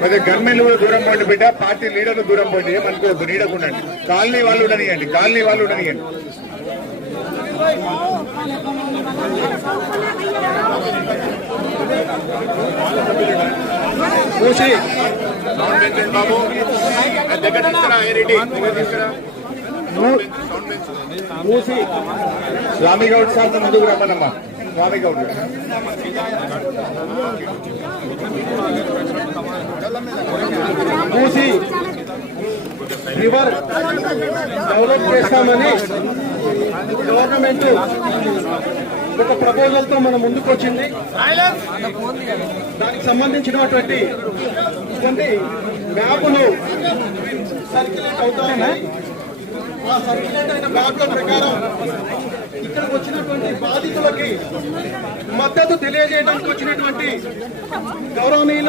మరి గవర్నమెంట్ కూడా దూరం పోండి బిడ్డ, పార్టీ లీడర్లు దూరం పోండి, ఏమనుకోవద్దు, నీడకుండండి. కాలనీ వాళ్ళు ఉండనియండి, కాలనీ వాళ్ళు ఉండనియండి. బాబు దగ్గర స్వామి గౌడ్ సార్ ముందుకు రమ్మనమ్మా. స్వామి గౌడ్ మూసి రివర్ డెవలప్ చేస్తామని గవర్నమెంట్ ఒక ప్రపోజల్ తో మన ముందుకు వచ్చింది. దానికి సంబంధించినటువంటి కొన్ని మ్యాపులు సర్క్యులేట్ అవుతా ఉన్నాయి. ఆ సర్క్యులేట్ అయిన మ్యాప్ల ప్రకారం ఇక్కడికి వచ్చినటువంటి బాధితులకి మద్దతు తెలియజేయడానికి వచ్చినటువంటి గౌరవనీయులు